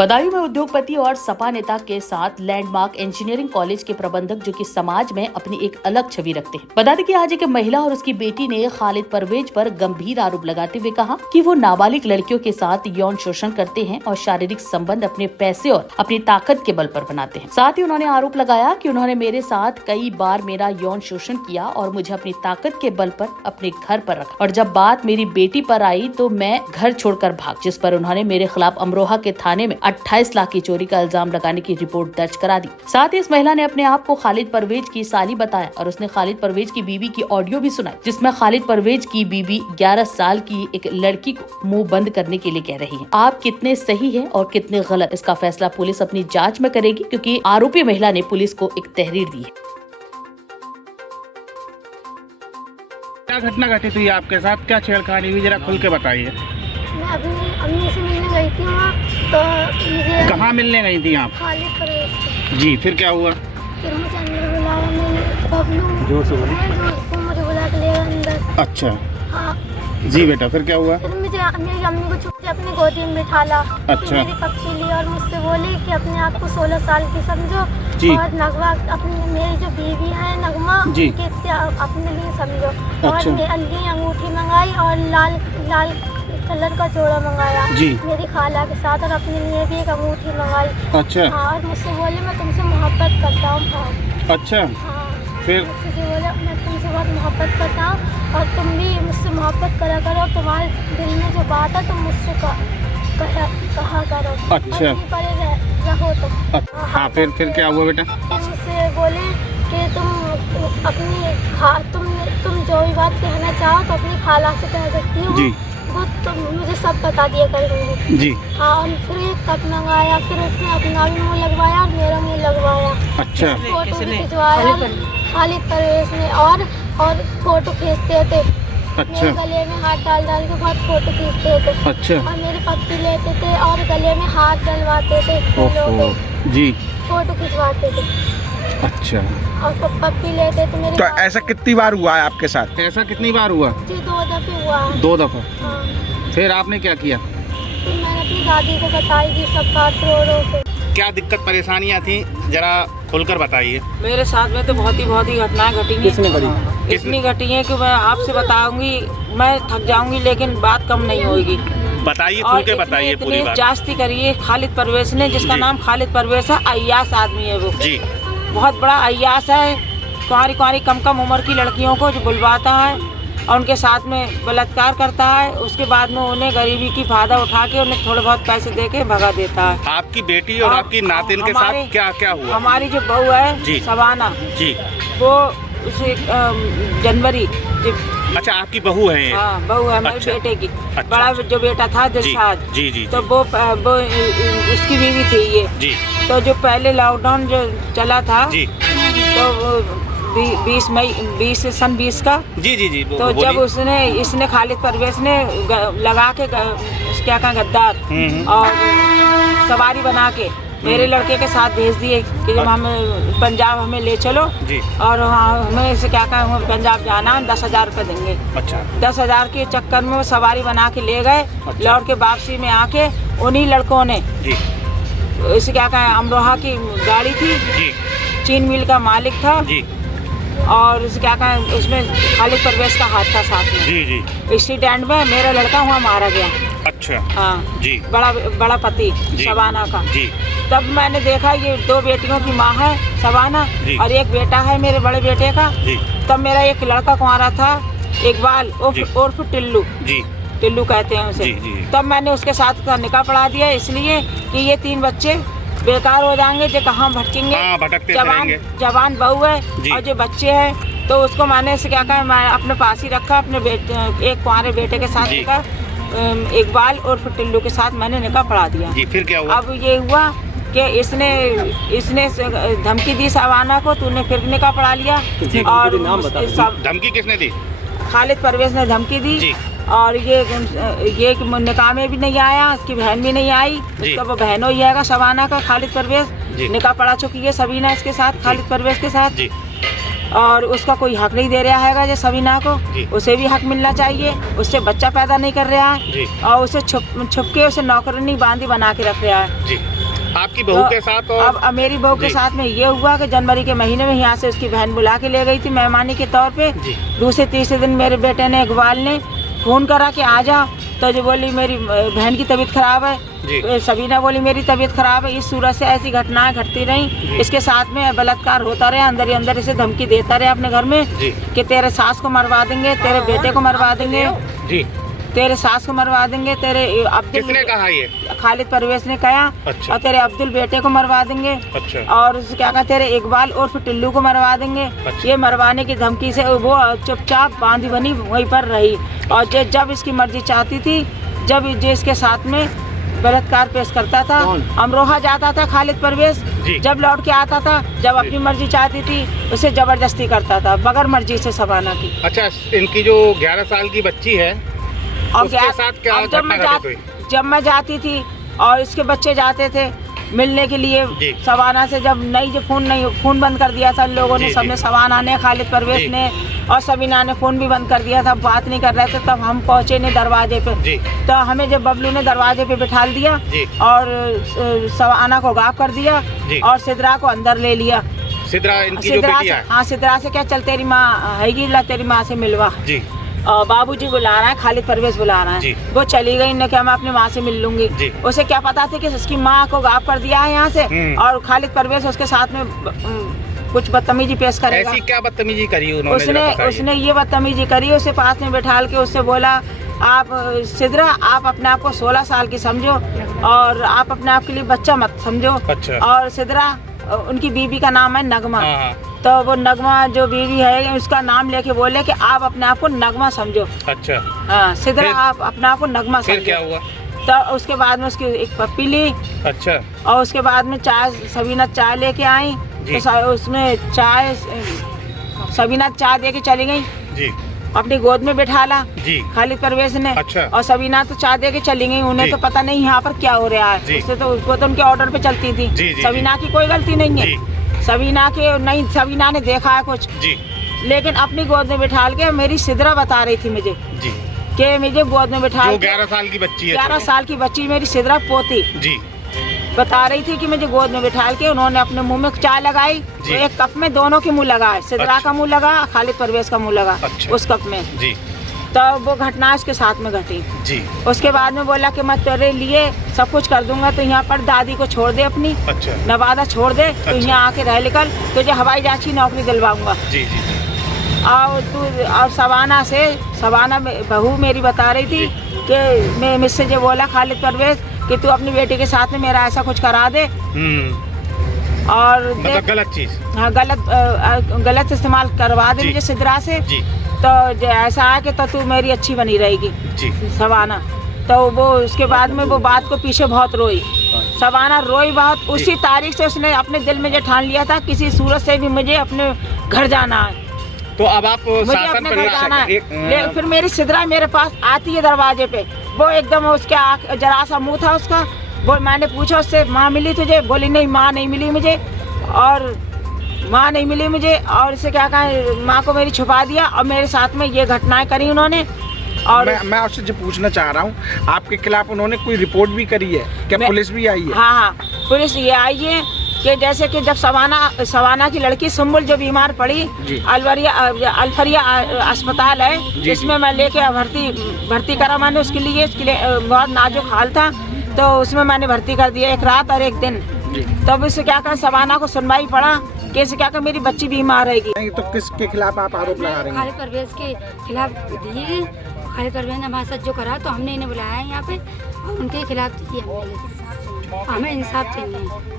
बदायूं में उद्योगपति और सपा नेता के साथ लैंडमार्क इंजीनियरिंग कॉलेज के प्रबंधक जो कि समाज में अपनी एक अलग छवि रखते हैं। बता दें कि आज एक महिला और उसकी बेटी ने खालिद परवेज पर गंभीर आरोप लगाते हुए कहा कि वो नाबालिग लड़कियों के साथ यौन शोषण करते हैं और शारीरिक संबंध अपने पैसे और अपनी ताकत के बल पर बनाते हैं। साथ ही उन्होंने आरोप लगाया कि उन्होंने मेरे साथ कई बार मेरा यौन शोषण किया और मुझे अपनी ताकत के बल पर अपने घर पर रखा, और जब बात मेरी बेटी पर आई तो मैं घर छोड़कर भाग, जिस पर उन्होंने मेरे खिलाफ अमरोहा के थाने में 28 लाख की चोरी का इल्जाम लगाने की रिपोर्ट दर्ज करा दी। साथ ही इस महिला ने अपने आप को खालिद परवेज की साली बताया और उसने खालिद परवेज की बीवी की ऑडियो भी सुनाई, जिसमें खालिद परवेज की बीवी 11 साल की एक लड़की को मुंह बंद करने के लिए कह रही है। आप कितने सही हैं और कितने गलत, इसका फैसला पुलिस अपनी जांच में करेगी, क्योंकि आरोपी महिला ने पुलिस को एक तहरीर दी है। क्या घटना घटी थी आपके साथ, क्या छेड़खानी हुई, जरा खुल के बताइए। मैं अपनी अम्मी से मिलने गई थी वहाँ, तो मुझे कहाँ मिलने गई थी आप? खालिद परवेज जी, फिर क्या हुआ? फिर मुझे अंदर बुलाया, मैंने बबलू जोर से बोलो। वो मुझे बुला के ले गया अंदर। अच्छा हाँ। जी बेटा, फिर क्या हुआ? फिर मुझे मेरी अम्मी को छुप के अपनी गोदी में बिठाला। अच्छा। फिर मेरी पप्पी ली और मुझसे बोली कि अपने आप को 16 साल की समझो जी। और नगमा अपनी मेरी जो बीवी है नगमा जी। उनके अपने लिए समझो। अच्छा। और मेरी अंगूठी मंगाई और लाल लाल कलर का जोड़ा मंगाया जी। मेरी खाला के साथ, और अपने लिए भी एक अंगूठी मंगाई। अच्छा। हाँ, और मुझसे बोले मैं तुमसे मोहब्बत करता हूँ। हाँ। अच्छा, हाँ। फिर? मुझसे बोले मैं तुमसे बहुत मोहब्बत करता हूँ और तुम भी मुझसे मोहब्बत करा करो, तुम्हारे दिल में जो बात है तुम मुझसे कहा करो। अच्छा। और यहीं पर रहो तुम। हाँ, फिर क्या हुआ बेटा? फिर मुझसे बोले कि तुम अपनी तुम जो भी बात कहना चाहो तो अपनी खाला से कह सकती हो। जी। वो तुम मुझे सब बता दिया करेंगे। जी। हाँ, और फिर एक कप मंगाया, फिर उसने अपना भी मुँह लगवाया और मेरा मुँह लगवाया। अच्छा। फोटो भी खिंचवाया खालिद परवेज ने, और फोटो खींचते थे। अच्छा। मेरे गले में हाथ डाल डाल के बहुत फोटो खींचते थे। अच्छा। और मेरी पप्पी लेते थे और गले में हाथ डलवाते थे, फूलों पे जी। फोटो खिंचवाते थे। अच्छा। और पप्पी लेते थे मेरे। तो ऐसा कितनी बार हुआ है आपके साथ? ऐसा कितनी बार हुआ? जी, 2 दफे हुआ है। 2 दफा? हाँ। फिर आपने क्या किया? फिर मैंने अपनी दादी को बताई थी सब बात रो रो के। क्या दिक्कत परेशानियाँ थी, जरा खुलकर बताइए। मेरे साथ में तो बहुत ही घटनाएं घटी हैं। किसने घटी? इतनी घटी हैं कि मैं आपसे बताऊंगी मैं थक जाऊंगी, लेकिन बात कम नहीं होगी। बताइए, खुल के बताइए पूरी बात। जास्ती करिए खालिद परवेज ने, जिसका जी। नाम खालिद परवेज है, अय्यास आदमी है वो। जी। बहुत बड़ा अय्यास है। कुंवारी कम उम्र की लड़कियों को जो बुलवाता है और उनके साथ में बलात्कार करता है, उसके बाद में उन्हें गरीबी की फायदा उठा के उन्हें थोड़े बहुत पैसे दे के भगा देता है। आपकी बेटी और आपकी नातिन के साथ क्या क्या हुआ? हमारी जो बहू है सवाना जी, वो उसे जनवरी। अच्छा, आपकी बहू है ये? हाँ, बहू है मेरे अच्छा। बेटे की। अच्छा। बड़ा जो बेटा था दिलशाद। जी जी। तो वो उसकी बीवी थी ये। जी। तो जो पहले लॉकडाउन जो चला था जी। तो 20 सन 20 का। जी जी जी। तो जब इसने खालिद परवेज ने लगा के क्या कहा गद्दार और सवारी बना के मेरे लड़के के साथ भेज दिए कि जब हम पंजाब हमें ले चलो जी। और हमें इसे क्या कहा पंजाब जाना, 10,000 रुपये देंगे। अच्छा। 10,000 के चक्कर में वो सवारी बना के ले गए। लौट के वापसी में आके उन्हीं लड़कों ने जी। इसे क्या कहा अमरोहा की गाड़ी थी जी। चीन मिल का मालिक था जी। और उसे क्या कहा उसमें खालिद परवेज का हाथ था साथ में। जी जी। एक्सीडेंट में मेरा लड़का वहाँ मारा गया। अच्छा। हाँ जी। बड़ा पति सवाना का। जी। तब मैंने देखा ये 2 बेटियों की माँ है सवाना और एक बेटा है मेरे बड़े बेटे का। जी। तब मेरा एक लड़का कुंवारा था इकबाल उर्फ टिल्लू। जी। टिल्लू कहते हैं उसे। जी जी। तब मैंने उसके साथ का निकाह पढ़ा दिया, इसलिए कि ये 3 बच्चे बेकार हो जाएंगे जो कहाँ भटकेंगे। हाँ, भटकते जवान बहू है और जो बच्चे हैं, तो उसको मैंने से क्या कहा मैं अपने पास ही रखा, अपने एक कुंवारे बेटे के साथ निकाह इकबाल और टिल्लू के साथ मैंने निकाह पढ़ा दिया। जी। फिर क्या हुआ? अब ये हुआ कि इसने धमकी दी सवाना को, तूने फिर निकाह पढ़ा लिया। और धमकी किसने दी? खालिद परवेज ने धमकी दी। जी। और ये निकाह में भी नहीं आया, उसकी बहन भी नहीं आई। उसका वो बहनों ही है सवाना का खालिद परवेज। निकाह पढ़ा चुकी है सबीना इसके साथ, खालिद परवेज के साथ। और उसका कोई हक नहीं दे रहा हैगा जो सबीना को। उसे भी हक मिलना चाहिए। उससे बच्चा पैदा नहीं कर रहा है और उसे छुप के उसे नौकरानी बांदी बना के रख रहा है। जी। आपकी बहू के साथ और अब मेरी बहू के साथ में ये हुआ कि जनवरी के महीने में यहाँ से उसकी बहन बुला के ले गई थी मेहमानी के तौर पे। दूसरे तीसरे दिन मेरे बेटे ने इकबाल ने फ़ोन करा कि आ जा, तो जो बोली मेरी बहन की तबीयत खराब है, सबीना बोली मेरी तबीयत खराब है। इस सूरत से ऐसी घटनाएं घटती रहीं। इसके साथ में बलात्कार होता रहा, अंदर ही अंदर इसे धमकी देता रहा अपने घर में कि तेरे सास को मरवा देंगे, तेरे बेटे को मरवा देंगे, तेरे सास को मरवा देंगे, तेरे अब्दुल। किसने कहा ये? खालिद परवेज ने कहा। अच्छा। और तेरे अब्दुल बेटे को मरवा देंगे। अच्छा। और क्या कहा तेरे इकबाल और फिर टिल्लू को मरवा देंगे। अच्छा। ये मरवाने की धमकी से वो चुपचाप बांधी बनी वहीं पर रही। और जब इसकी मर्जी चाहती थी, जब ये इसके साथ में बलात्कार पेश करता था, अमरोहा जाता था खालिद परवेज, जब लौट के आता था, जब अपनी मर्जी चाहती थी उसे जबरदस्ती करता था बगैर मर्जी से सबीना की। अच्छा, इनकी जो 11 साल की बच्ची है और उसके साथ क्या घटना घटित हुई? जब मैं जाती थी और इसके बच्चे जाते थे मिलने के लिए सबीना से, जब फोन बंद कर दिया था लोगों ने, सबने, सबीना ने, खालिद परवेज ने और सबीना ने फ़ोन भी बंद कर दिया था, बात नहीं कर रहे थे। तब हम पहुँचे ने दरवाजे पे, तो हमें जब बबलू ने दरवाजे पे बिठा दिया और सबीना को गायब कर दिया और सिद्रा को अंदर ले लिया। सिद्रा इनकी जो बेटी है? हाँ, सिद्रा से क्या चल तेरी माँ हैगी, ला तेरी माँ से मिलवा। बाबूजी बुला रहा है, खालिद परवेज बुला रहा है। वो चली गई ने क्या मैं अपनी माँ से मिल लूंगी। उसे क्या पता था कि उसकी माँ को गायब कर दिया है यहाँ से और खालिद परवेज उसके साथ में कुछ बदतमीजी पेश करेगा। ऐसी क्या बदतमीजी करी उन्होंने? उसने ये बदतमीजी करी, उसे पास में बैठाल के उससे बोला, आप सिद्रा आप अपने आप को 16 साल की समझो और आप अपने आप के लिए बच्चा मत समझो। अच्छा। और सिद्रा, उनकी बीवी का नाम है नगमा। तो वो नगमा जो बीवी है उसका नाम लेके बोले कि आप अपने आप को नगमा समझो। अच्छा। हाँ, सिद्रा आप अपने आप को नगमा समझो। फिर क्या हुआ? तो उसके बाद में उसकी एक पप्पी ली। अच्छा। और उसके बाद में चाय, सबीना चाय लेके आई, तो उसमें चाय, सबीना चाय दे के चली गई जी। अपनी गोद में बैठाला खालिद परवेज ने। अच्छा। और सबीना तो चाय दे के चली गई, उन्हें तो पता नहीं यहाँ पर क्या हो रहा है। उससे तो उसको तो उनके ऑर्डर पे चलती थी। सबीना की कोई गलती नहीं है, सबीना ने देखा है कुछ जी। लेकिन अपनी गोद में बिठाल के मेरी सिद्रा बता रही थी मुझे जी कि मुझे गोद में बिठा, 11 साल की बच्ची है, 11 साल की बच्ची मेरी सिद्रा पोती जी, बता रही थी कि मुझे गोद में बिठाल के उन्होंने अपने मुंह में चाय लगाई। तो एक कप में दोनों के मुंह लगाए, सिद्रा का मुंह लगा, खालिद परवेज का मुंह लगा उस कप में जी। तो वो घटना उसके साथ में घटी जी। उसके बाद में बोला कि मैं तेरे लिए सब कुछ कर दूंगा, तो यहाँ पर दादी को छोड़ दे अपनी। अच्छा। नवादा छोड़ दे। तो यहाँ आके रह निकल, तुझे हवाई जहाज की नौकरी दिलवाऊंगा जी जी। और तू और सबीना बहू मेरी बता रही थी कि मैं मुझसे जो बोला खालिद परवेज कि तू अपनी बेटी के साथ में मेरा ऐसा कुछ करा दे और मतलब गलत चीज, हाँ गलत इस्तेमाल करवा दे मुझे सिद्रा से जी। तो ऐसा है कि तो तू मेरी अच्छी बनी रहेगी जी सबीना। तो वो उसके बाद में वो बात को पीछे बहुत रोई, सबीना रोई बहुत। उसी तारीख से उसने अपने दिल में जो ठान लिया था किसी सूरत से भी मुझे अपने घर जाना है। तो अब आप मुझे अपने घर जाना है। फिर मेरी सिद्रा मेरे पास आती है दरवाजे पे, वो एकदम उसके जरा सा मुँह था उसका। वो मैंने पूछा उससे, माँ मिली तुझे? बोली नहीं, माँ नहीं मिली मुझे, और माँ नहीं मिली मुझे। और इसे क्या कहा, माँ को मेरी छुपा दिया और मेरे साथ में ये घटनाएं करी उन्होंने। और मैं आपसे जो पूछना चाह रहा हूँ, आपके खिलाफ उन्होंने कोई रिपोर्ट भी करी है क्या? पुलिस भी आई है? हाँ, पुलिस ये आई है कि जैसे कि जब सबीना की लड़की सुम्बुल जो बीमार पड़ी, अल्फरिया अस्पताल है जिसमें मैं लेके भर्ती करा मैंने उसके लिए बहुत नाजुक हाल था, तो उसमें मैंने भर्ती कर दिया 1 रात और 1 दिन। तब इससे क्या कहा, सबीना को सुनवाई पड़ा कि इसे क्या कहा मेरी बच्ची बीमार रहेगी। तो किसके खिलाफ आप आरोप लगा रहे हैं? खालिद परवेज के खिलाफ दिए। खालिद परवेज ने हमारे साथ जो करा तो हमने इन्हें बुलाया है यहाँ पे और उनके खिलाफ दिए हमने। हमें इंसाफ चाहिए।